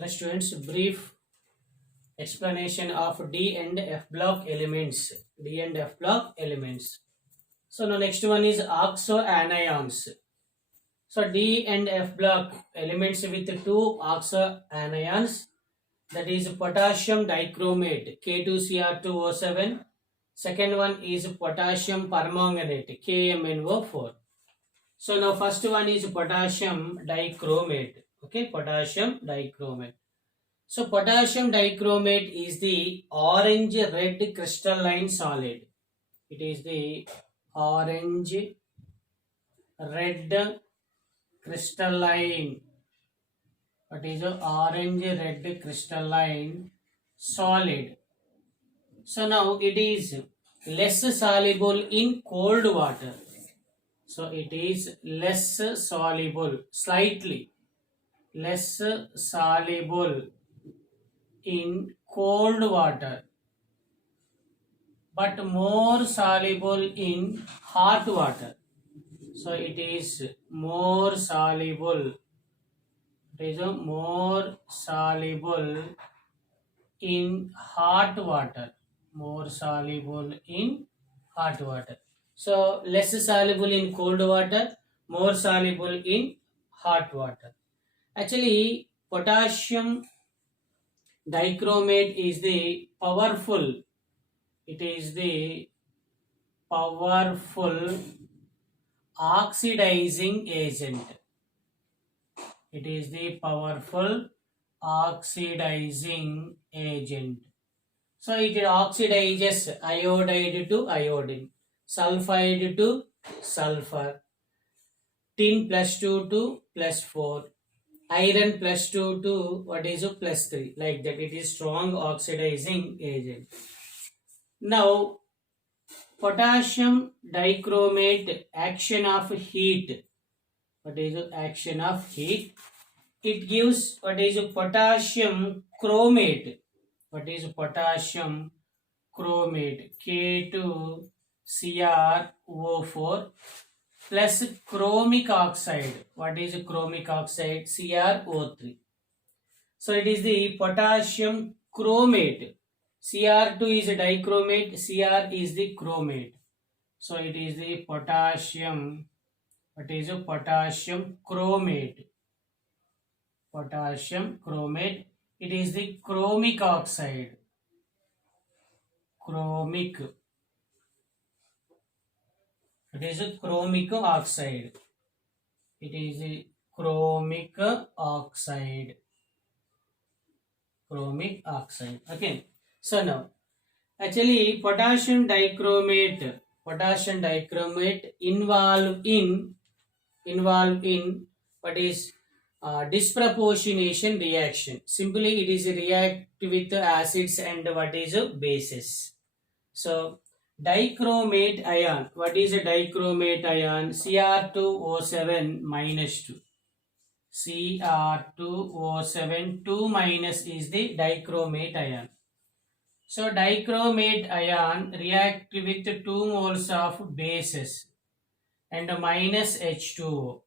Hello students, brief explanation of D and F block elements. D and F block elements. So now next one is oxoanions. So D and F block elements with two oxoanions, that is potassium dichromate K2Cr2O7. Second one is potassium permanganate KMnO4. So now first one is potassium dichromate. Okay, potassium dichromate. So potassium dichromate is the orange red crystalline solid. It is the orange red crystalline. What is the orange red crystalline solid? So now it is less soluble in cold water. So it is less soluble, slightly less soluble in cold water, but more soluble in hot water. So it is more soluble. It is more soluble in hot water. More soluble in hot water. So less soluble in cold water, more soluble in hot water. Actually, potassium dichromate is the powerful. It is the powerful oxidizing agent. It is the powerful oxidizing agent. So it oxidizes iodide to iodine, sulfide to sulfur, tin plus 2 to plus 4, iron plus 2 to what is a plus 3, like that. It is strong oxidizing agent. Now potassium dichromate action of heat. What is the action of heat? It gives what is a potassium chromate. What is potassium chromate? K2Cr O4 plus chromic oxide. What is chromic oxide? CrO3. So it is the potassium chromate. Cr2 is a dichromate, Cr is the chromate. So it is the potassium. What is a potassium chromate? Potassium chromate. It is the chromic oxide. Chromic. It is a chromic oxide. It is a chromic oxide. Chromic oxide. Okay. So now, actually, potassium dichromate involve in what is disproportionation reaction. Simply, it is react with acids and what is bases. So dichromate ion. What is a dichromate ion? Cr2O7 minus 2. Cr2O7 2 minus is the dichromate ion. So dichromate ion react with 2 moles of bases and minus H2O.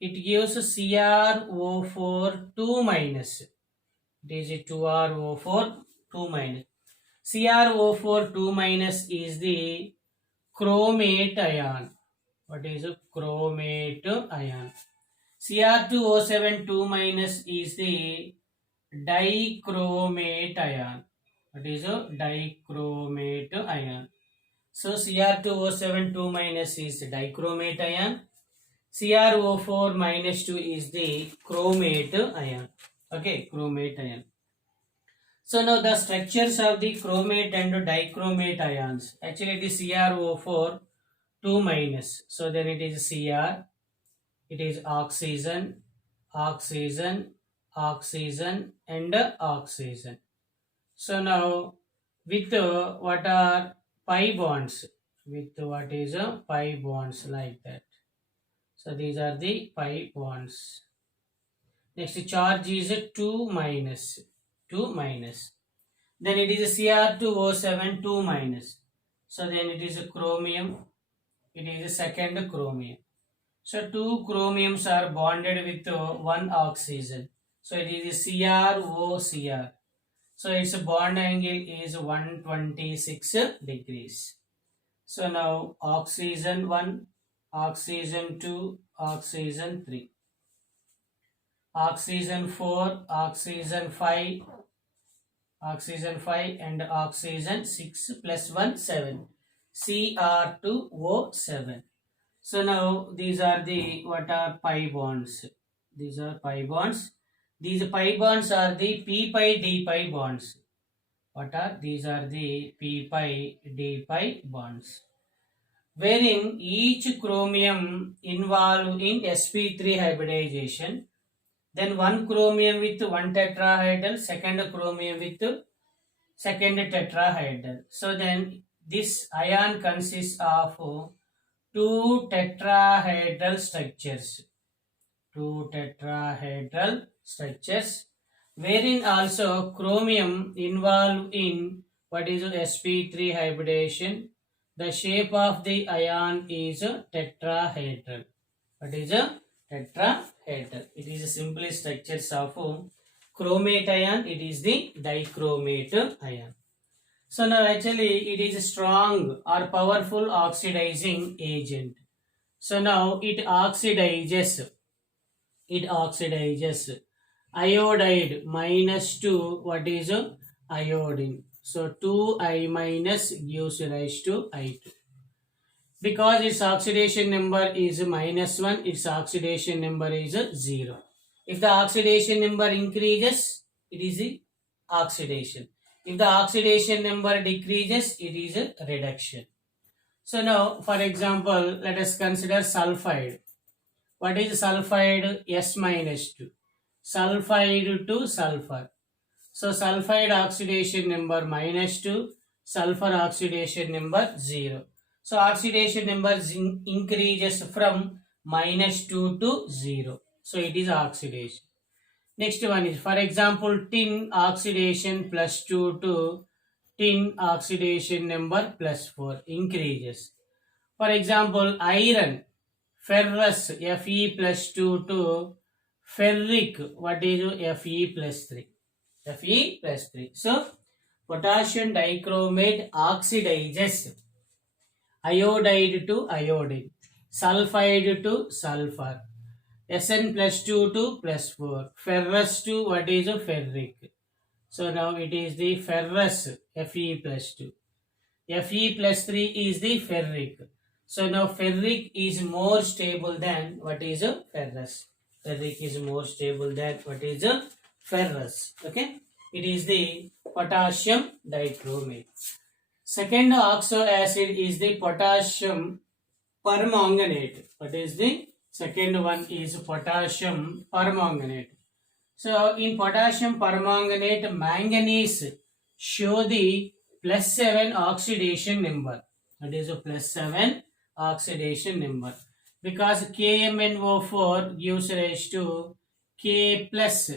It gives CrO4 2 minus. It is 2RO4 2 minus. CrO4 2 minus is the chromate ion. What is a chromate ion? Cr2O7 2 minus is the dichromate ion. What is a dichromate ion? So Cr2O7 2 minus is dichromate ion. CrO4 minus 2 is the chromate ion. Okay, chromate ion. So now the structures of the chromate and dichromate ions. Actually it is CrO4 2 minus. So then it is Cr. It is oxygen, oxygen, oxygen and oxygen. So now with what are pi bonds? With what is a pi bonds, like that. So these are the pi bonds. Next charge is a 2 minus. 2 minus. Then it is a Cr2O7 2 minus. So then it is a chromium. It is a second chromium. So two chromiums are bonded with one oxygen. So it is CrOCr. So its bond angle is 126 degrees. So now oxygen 1, oxygen 2, oxygen 3, oxygen 4, oxygen 5 and oxygen 6 plus 1 7, Cr2O7. So now these are the what are pi bonds. These are pi bonds. These pi bonds are the p pi d pi bonds. What are these? Are the p pi d pi bonds, wherein each chromium involved in sp3 hybridization. Then one chromium with one tetrahedral, second chromium with second tetrahedral. So then this ion consists of two tetrahedral structures. Two tetrahedral structures, wherein also chromium involved in what is sp3 hybridization. The shape of the ion is a tetrahedral. What is a tetrahedral? It is a simple structures of chromate ion. It is the dichromate ion. So now actually it is a strong or powerful oxidizing agent. So now it oxidizes iodide minus 2, what is iodine. So 2I minus gives rise to I2. Because its oxidation number is minus 1, its oxidation number is 0. If the oxidation number increases, it is the oxidation. If the oxidation number decreases, it is a reduction. So now, for example, let us consider sulfide. What is sulfide? S minus 2. Sulfide to sulfur. So sulfide oxidation number minus 2, sulfur oxidation number 0. So oxidation number increases from minus 2 to 0. So it is oxidation. Next one is, for example, tin oxidation plus 2 to tin oxidation number plus 4 increases. For example, iron, ferrous, Fe plus 2 to ferric, what is Fe plus 3? Fe plus 3. So, potassium dichromate oxidizes iodide to iodine, sulfide to sulfur, Sn plus 2 to plus 4, ferrous to what is ferric. So now it is the ferrous, Fe plus 2. Fe plus 3 is the ferric. So now ferric is more stable than what is a ferrous. Ferric is more stable than what is a ferrous. Okay. It is the potassium dichromate. Second oxo acid is the potassium permanganate. What is the second one? Is potassium permanganate. So in potassium permanganate, manganese show the plus 7 oxidation number. That is a plus 7 oxidation number, because KMnO4 gives rise to K plus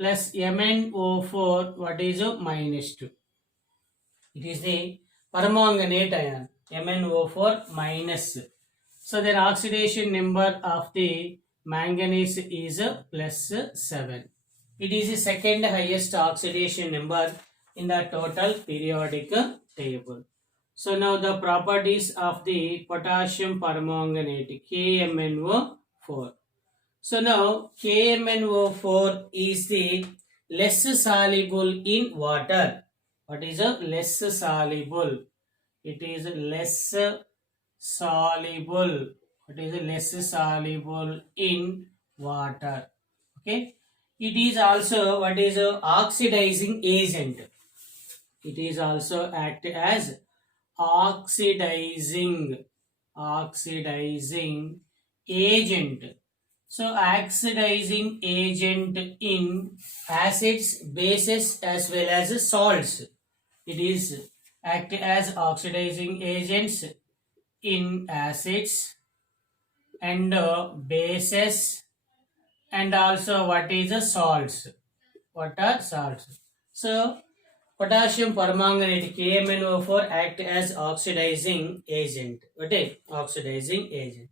MnO4, what is a minus 2. It is the permanganate ion, MnO4 minus. So then oxidation number of the manganese is a plus 7. It is the second highest oxidation number in the total periodic table. So now the properties of the potassium permanganate, KMnO4. So now KMnO4 is the less soluble in water. What is a less soluble? It is less soluble. It is less soluble in water. Okay. It is also what is a oxidizing agent. It is also act as oxidizing agent. So oxidizing agent in acids, bases as well as salts. It is act as oxidizing agents in acids and bases, and also what is the salts. What are salts? So potassium permanganate, KMnO4, act as oxidizing agent. Okay, oxidizing agent.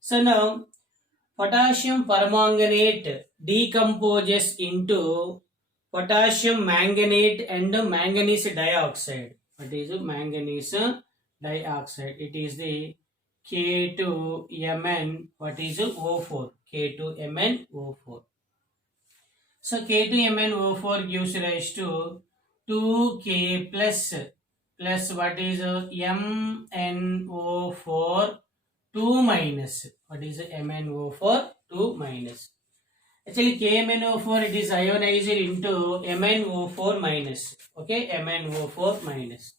So now Potassium permanganate decomposes into potassium manganate and manganese dioxide. What is manganese dioxide? It is the K2Mn. What is O4? K2MnO4. So K2MnO4 gives rise to 2K plus what is MnO4 2 minus. What is MnO4 2 minus? Actually KMnO4 it is ionized into MnO4 minus. Okay, MnO4 minus.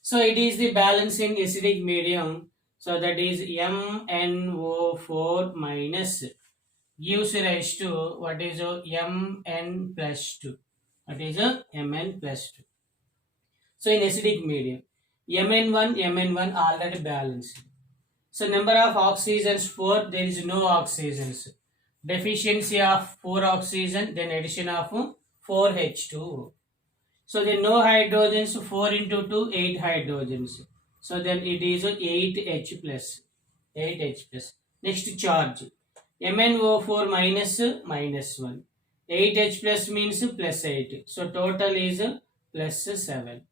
So it is the balancing acidic medium. So that is MnO4 minus gives rise to what is Mn plus 2. What is Mn plus 2? So in acidic medium, Mn1 already balanced. So number of oxygens 4, there is no oxygens. Deficiency of 4 oxygen, then addition of 4 H2O. So then no hydrogens, 4 into 2, 8 hydrogens. So then it is 8H plus. 8H plus. Next charge. MnO4 minus 1. 8H plus means plus 8. So total is plus 7.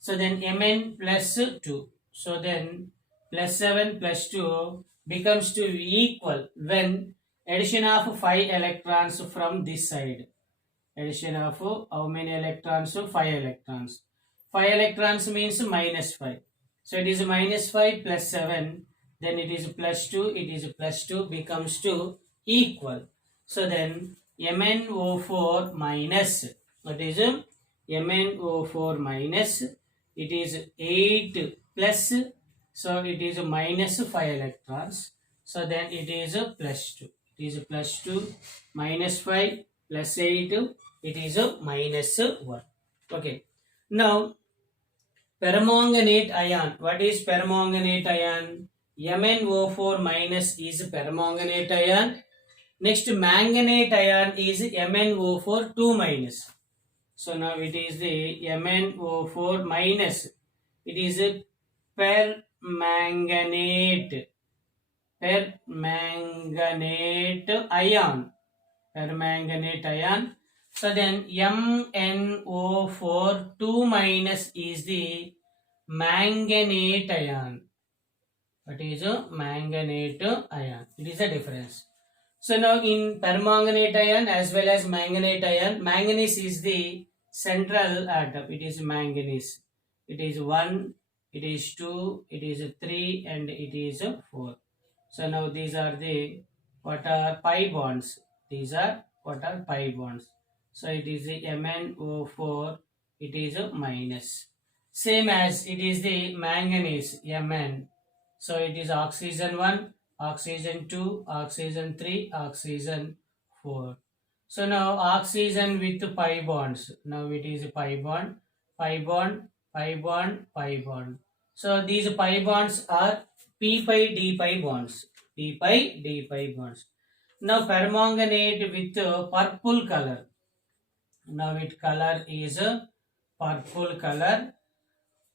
So then Mn plus 2. So then plus 7 plus 2 becomes to equal when addition of 5 electrons from this side. Addition of how many electrons? 5 electrons. 5 electrons means minus 5. So it is minus 5 plus 7. Then it is plus 2. It is plus 2 becomes to equal. So then MnO4 minus. What is MnO4 minus? It is 8 plus. So it is minus 5 electrons. So then it is plus 2. It is plus 2 minus 5 plus 8. It is minus 1. Okay. Now permanganate ion. What is permanganate ion? MnO4 minus is permanganate ion. Next manganate ion is MnO4 2 minus. So now it is the MnO4 minus. It is a permanganate ion. Permanganate ion. So then MnO4 2 minus is the manganate ion. What is a manganate ion? It is a difference. So now in permanganate ion as well as manganate ion, manganese is the central atom. It is manganese. It is 1, it is 2, it is 3 and it is 4. So now these are the what are pi bonds. These are what are pi bonds. So it is the MnO4, it is a minus. Same as it is the manganese Mn. So it is oxygen 1, oxygen 2, oxygen 3, oxygen 4. So now oxygen with pi bonds. Now it is a pi bond, pi bond, pi bond, pi bond. So these pi bonds are p pi d pi bonds. P pi d pi bonds. Now permanganate with purple color. Now its color is purple color.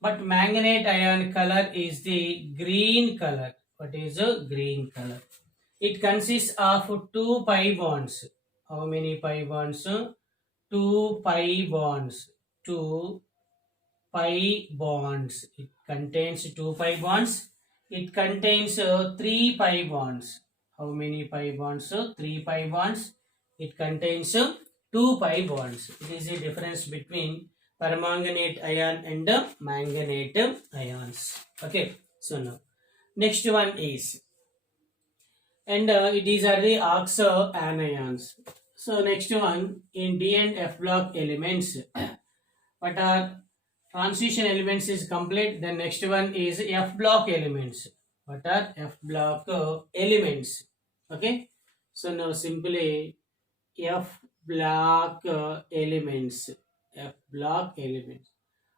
But manganate ion color is the green color. What is a green color? It consists of 2 pi bonds. How many pi bonds? 2 pi bonds. 2 pi bonds. It contains 2 pi bonds. It contains 3 pi bonds. How many pi bonds? 3 pi bonds. It contains 2 pi bonds. It is a difference between permanganate ion and manganate ions. Okay. So now next one is, and these are the oxo anions. So next one in D and F block elements. What are transition elements is complete. The next one is F block elements. What are F block elements? Okay. So now simply F block elements. F block elements.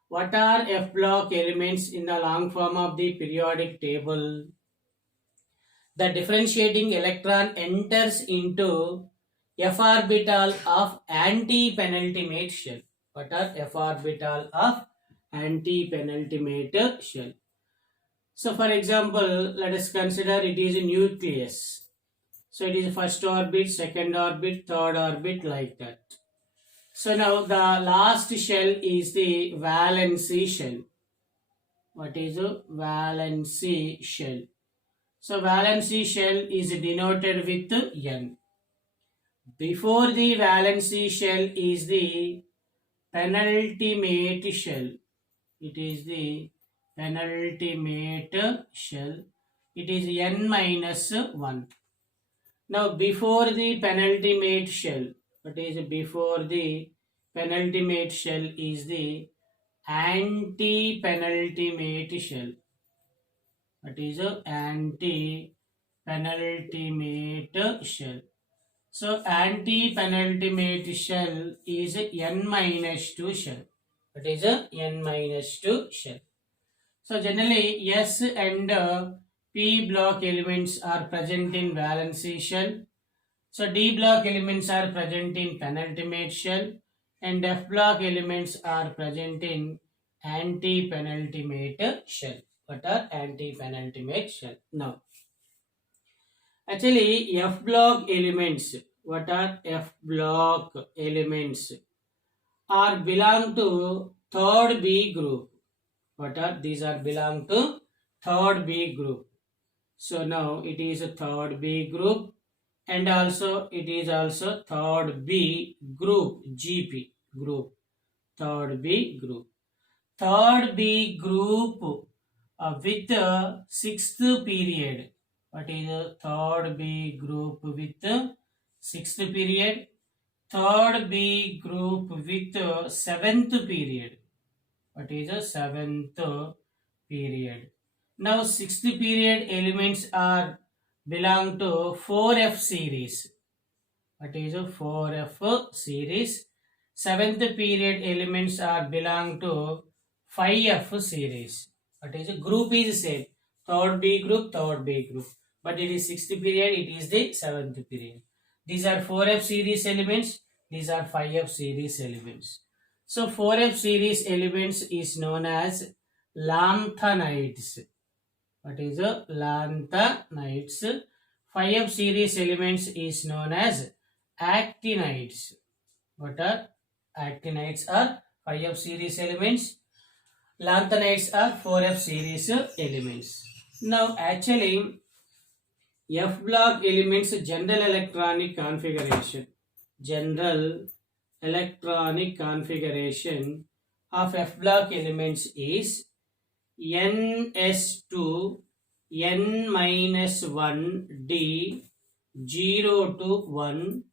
What are F block elements in the long form of the periodic table? The differentiating electron enters into F orbital of anti-penultimate shell. What are F orbital of anti-penultimate shell? So for example, let us consider it is a nucleus. So it is first orbit, second orbit, third orbit, like that. So now the last shell is the valency shell. What is a valency shell? So valency shell is denoted with N. Before the valency shell is the penultimate shell. It is the penultimate shell. It is N minus 1. Now before the penultimate shell, what is before the penultimate shell is the anti-penultimate shell. What is a anti-penultimate shell? So anti-penultimate shell is N minus 2 shell. What is a N minus 2 shell? So generally S and P block elements are present in valency shell. So D block elements are present in penultimate shell, and F block elements are present in anti-penultimate shell. What are anti-penultimate shell? Now, actually F block elements, what are F block elements? Are belong to third B group. What are these? Are belong to third B group. So now it is a third B group, and also it is also third B group, GP group, third B group. Third B group with sixth period. What is a third B group with sixth period? Third B group with seventh period. What is a seventh period? Now sixth period elements are belong to 4F series. What is a 4F series? Seventh period elements are belong to 5F series. What is a group is same. Third B group, third B group. But it is sixth period, it is the seventh period. These are 4F series elements. These are 5F series elements. So 4F series elements is known as lanthanides. What is a lanthanides? 5F series elements is known as actinides. What are actinides? Are 5F series elements. Lanthanides are 4F series elements. Now actually F block elements general electronic configuration. General electronic configuration of F block elements is NS2 N minus 1 D 0 to 1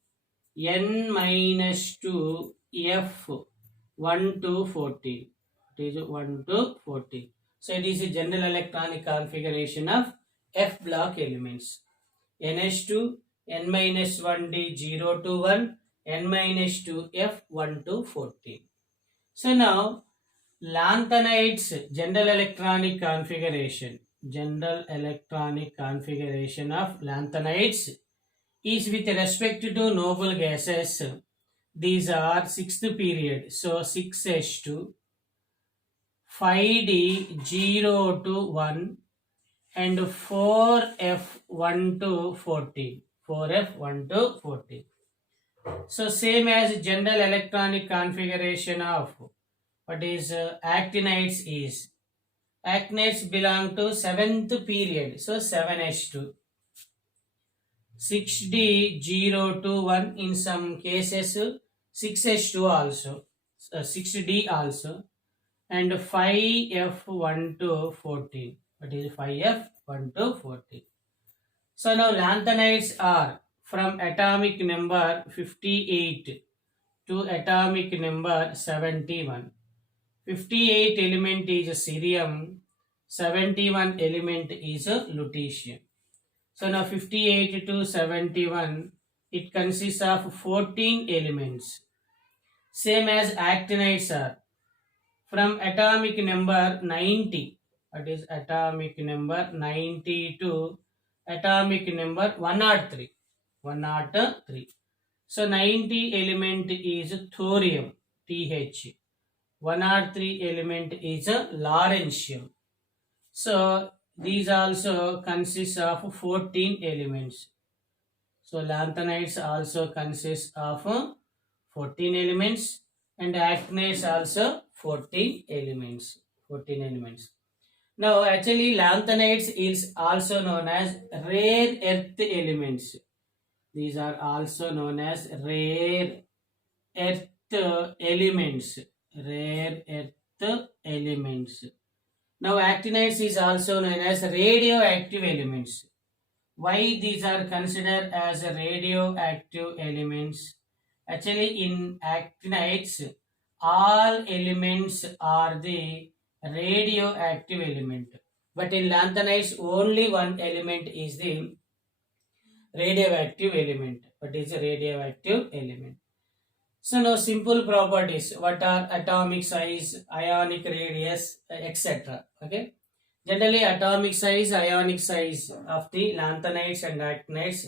N minus 2 F 1 to 14. It is 1 to 14. So it is a general electronic configuration of F block elements. NS2 N minus 1 D 0 to 1 N minus 2 F 1 to 14. So now lanthanides general electronic configuration. General electronic configuration of lanthanides is with respect to noble gases. These are sixth period. So 6H2, 5D 0 to 1 and 4F1 to 14. 4F1 to 14. So same as general electronic configuration of what is actinides is. Actinides belong to seventh period. So 7H2. 6D 0 to 1 in some cases 6H2 also. 6D also. And 5F1 to 14. What is 5F1 to 14? So now lanthanides are from atomic number 58 to atomic number 71. 58 element is cerium, 71 element is lutetium. So now 58 to 71, it consists of 14 elements. Same as actinides are from atomic number 90. That is atomic number 90 to atomic number 103. 103. So 90 element is thorium, Th. 103 element is lawrencium. So these also consist of 14 elements. So lanthanides also consist of 14 elements and actinides also 14 elements. 14 elements. Now actually lanthanides is also known as rare earth elements. These are also known as rare earth elements. Rare earth elements. Now actinides is also known as radioactive elements. Why these are considered as radioactive elements? Actually, in actinides, all elements are the radioactive element. But in lanthanides, only one element is the radioactive element. What is a radioactive element? So now simple properties. What are atomic size, ionic radius, etc. Okay. Generally, atomic size, ionic size of the lanthanides and actinides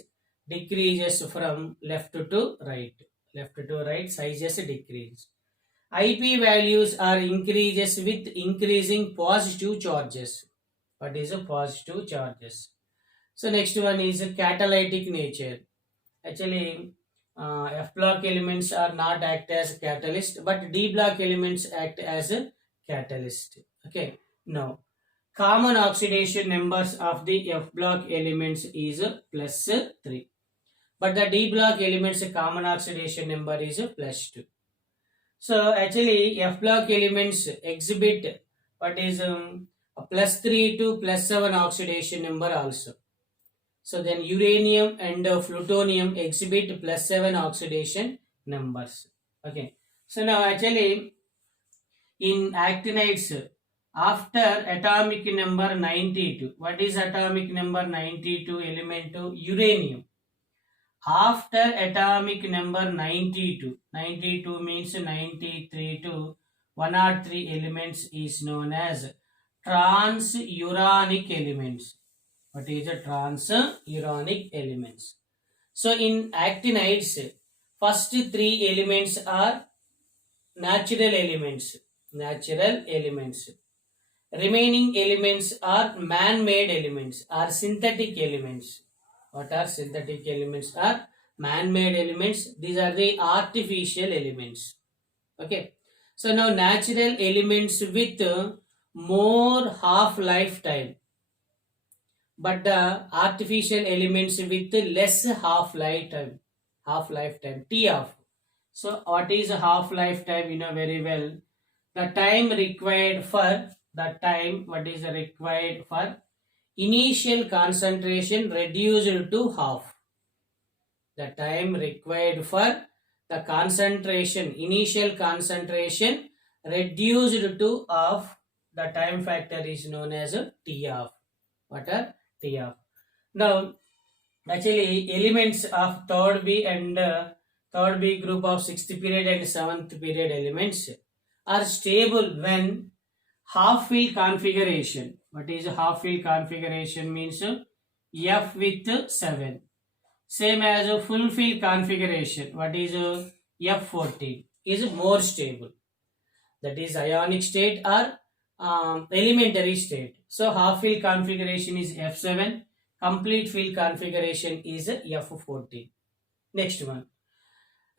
decreases from left to right. Left to right, sizes decrease. IP values are increases with increasing positive charges. What is a positive charges? So next one is a catalytic nature. Actually, F block elements are not act as catalyst, but D block elements act as a catalyst. Okay. Now, common oxidation numbers of the F block elements is plus 3. But the D block elements common oxidation number is plus 2. So actually F block elements exhibit what is a plus 3 to plus 7 oxidation number also. So then uranium and plutonium exhibit plus 7 oxidation numbers. Okay. So now actually in actinides after atomic number 92. What is atomic number 92 element to uranium? After atomic number 92. 92 means 93 to 103 elements is known as transuranic elements. What is a transuranic elements? So in actinides, first three elements are natural elements. Natural elements. Remaining elements are man-made elements or synthetic elements. What are synthetic elements? Are man-made elements. These are the artificial elements. Okay. So now natural elements with more half-life time, but the artificial elements with less half-life time. Half-life time. T off. So what is half-life time? You know very well. The time required for what is required for initial concentration reduced to half. The time required for the concentration, initial concentration reduced to half. The time factor is known as T off. What are T off? Now, actually, elements of third B and third B group of sixth period and seventh period elements are stable when half field configuration. What is half field configuration? Means F with 7. Same as a full field configuration. What is F14 is more stable. That is ionic state or elementary state. So half field configuration is F7. Complete field configuration is F14. Next one.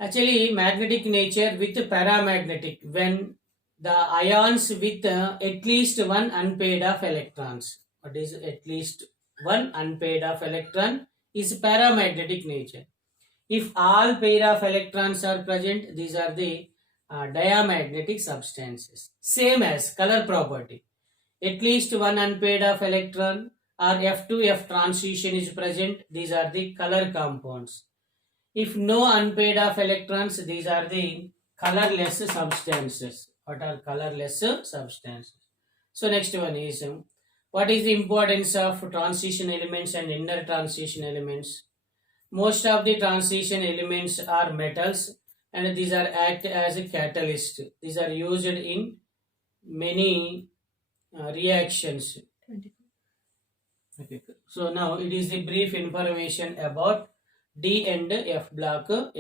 Actually, magnetic nature with paramagnetic when the ions with at least one unpaired of electrons. What is at least one unpaired of electron is paramagnetic nature. If all pair of electrons are present, these are the diamagnetic substances. Same as color property. At least one unpaired of electron or F2F transition is present, these are the color compounds. If no unpaired of electrons, these are the colorless substances. What are colorless substances? So next one is what is the importance of transition elements and inner transition elements? Most of the transition elements are metals and these are act as a catalyst. These are used in many reactions. Okay. So now it is the brief information about D and F block elements.